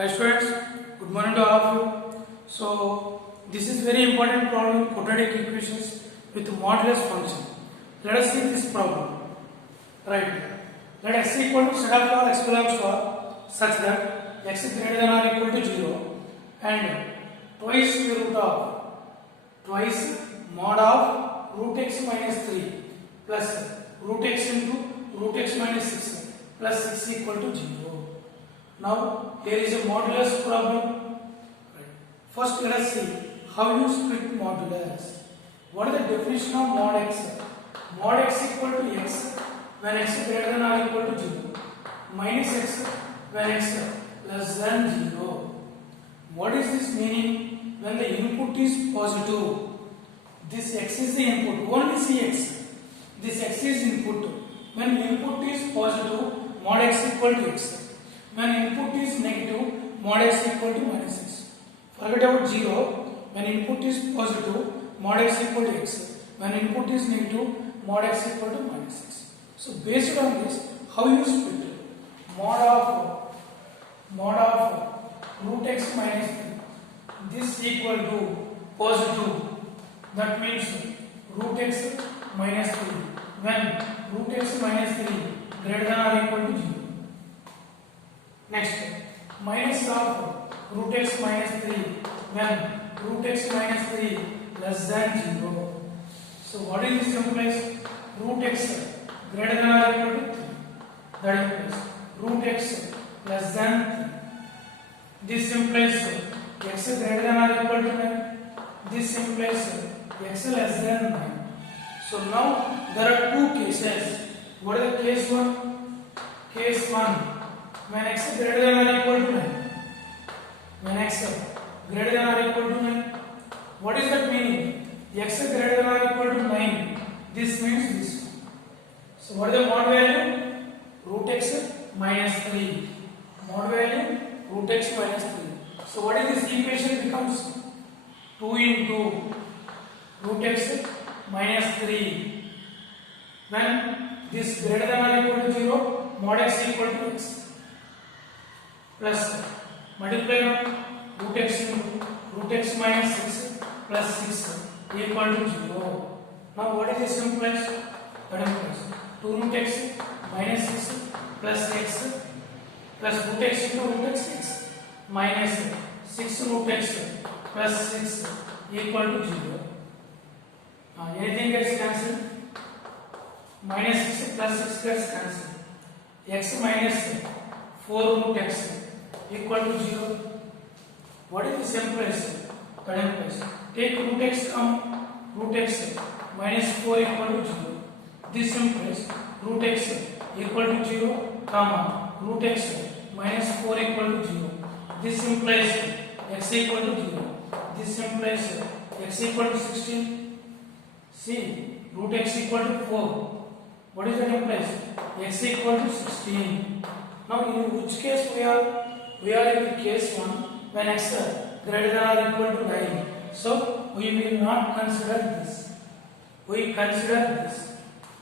Hi students, good morning to all of you. So this is very important problem, quadratic equations with modulus function. Let us see this problem. Right. Let x equal to set up for x belongs to R such that x is greater than or equal to 0 and twice the root of twice mod of root x minus 3 plus root x into root x minus 6 plus 6 equal to 0. Now here is a modulus problem. First let us see how you split modulus. What is the definition of mod x? Mod x equal to x when x is greater than or equal to 0 minus x when x less than 0. What is this meaning? When the input is positive, this x is the input, only see x. This x is input. When input is positive, mod x equal to x. When input is negative, mod x equal to minus x. Forget about 0. When input is positive, mod x equal to x. When input is negative, mod x equal to minus x. So based on this, how you split it? Mod of root x minus 3. This equal to positive. That means root x minus 3. When root x minus 3 greater than or equal to 0. Next, minus of root x minus 3 when root x minus 3 less than 0. So what is this implies? Root x greater than or equal to 3. That implies root x less than 3. This implies x greater than or equal to 9. This implies x less than 9. So now there are two cases. What is the case 1? Case 1. When x is greater than or equal to 9. When x is greater than or equal to 9. What is that meaning? X is greater than or equal to 9. This means this one. So what is the mod value? Root x minus 3. Mod value root x minus 3. So what is this equation becomes? 2 into root x minus 3. When this greater than or equal to 0, mod x equal to x. Plus multiply root x into root x minus 6 plus 6 equal to 0. Now what is this implies? That implies 2 root x minus 6 plus x plus root x into root x 6 minus 6 root x plus 6 equal to 0. Anything gets cancelled? Minus 6 plus 6 gets cancelled. X minus 4 root x equal to 0. What is this implies? That implies take root x root x minus 4 equal to 0. This implies root x equal to 0 comma root x minus 4 equal to 0. This implies x equal to 0. This implies x equal to 16. See, root x equal to 4. What is that implies? X equal to 16. Now in which case we are in the case 1 when x greater than or equal to 9. So we will not consider this. We consider this.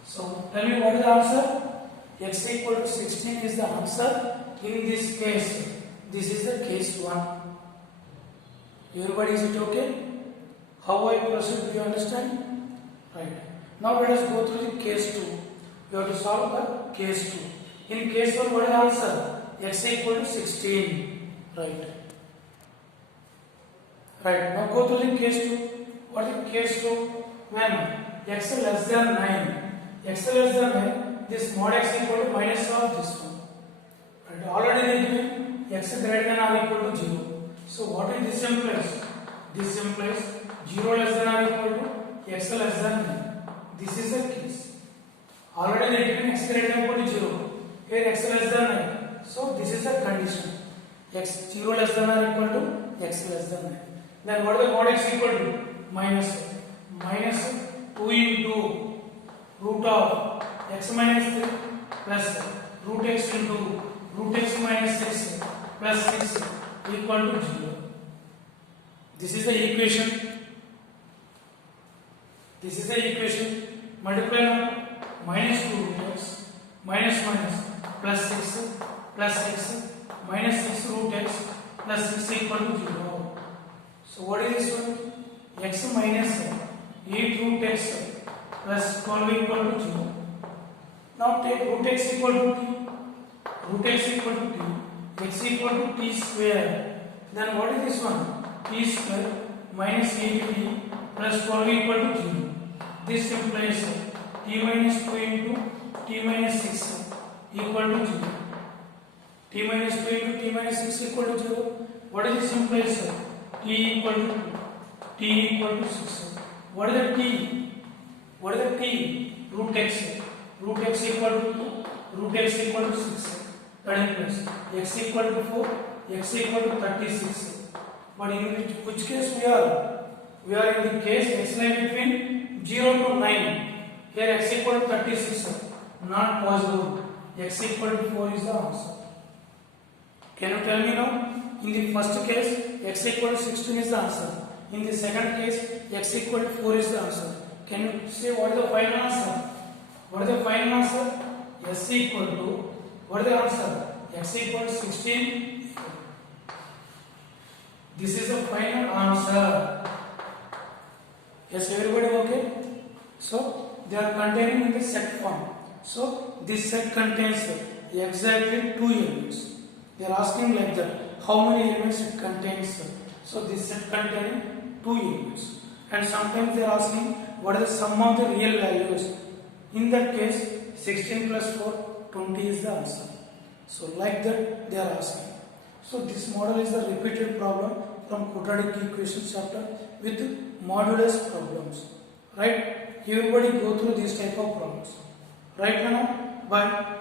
So tell me what is the answer? X equal to 16 is the answer in this case. This is the case 1. Everybody, is it okay? How I proceed, do you understand? Right. Now let us go through the case 2. We have to solve the case 2. In case 1, what is the answer? X equal to 16. Right. Right. Now go to the case 2. What is case 2? When x less than 9. X less than 9. This mod x equal to minus of this one. Right. Already they given x greater than or equal to 0. So what is this implies? This implies 0 less than or equal to x less than 9. This is the case. Already they given x greater than or equal to 0. Here x less than 9. So this is the condition. X 0 less than or equal to x less than 9. Then what is the mod x equal to? Minus 2 into root of x minus 3 plus root x into root x minus 6 plus 6 equal to 0. This is the equation. This is the equation. Multiply now. Minus 2 root x minus plus 6 plus 6 minus 6 root x plus 6 equal to 0. So what is this one? X minus 8 root x plus 12 equal to 0. Now take root x equal to t. Root x equal to t. X equal to t square. Then what is this one? T square minus 8t plus 12 equal to 0. This implies t minus 2 into t minus 6 equal to 0. T minus 2 into t minus 6 equal to 0. What is this implies? T equal to 2. T equal to 6. What is the t? What is the t? Root x. Root x equal to 2. Root x equal to 6. That implies x equal to 4. X equal to 36. But in which case we are? We are in the case x line between 0 to 9. Here x equal to 36. Not possible. X equal to 4 is the answer. Can you tell me now? In the first case, x equal to 16 is the answer. In the second case, x equal to 4 is the answer. Can you say what is the final answer? What is the final answer? S equal to, what is the answer? X equal to 16. This is the final answer. Yes, everybody okay? So, they are containing in the set form. So, this set contains exactly 2 elements. They are asking like that, how many elements it contains. So, this set containing 2 elements. And sometimes they are asking what is the sum of the real values. In that case, 16 plus 4, 20 is the answer. So, like that they are asking. So, this model is the repeated problem from quadratic equations chapter with modulus problems. Right? Everybody go through these type of problems. Right now, bye.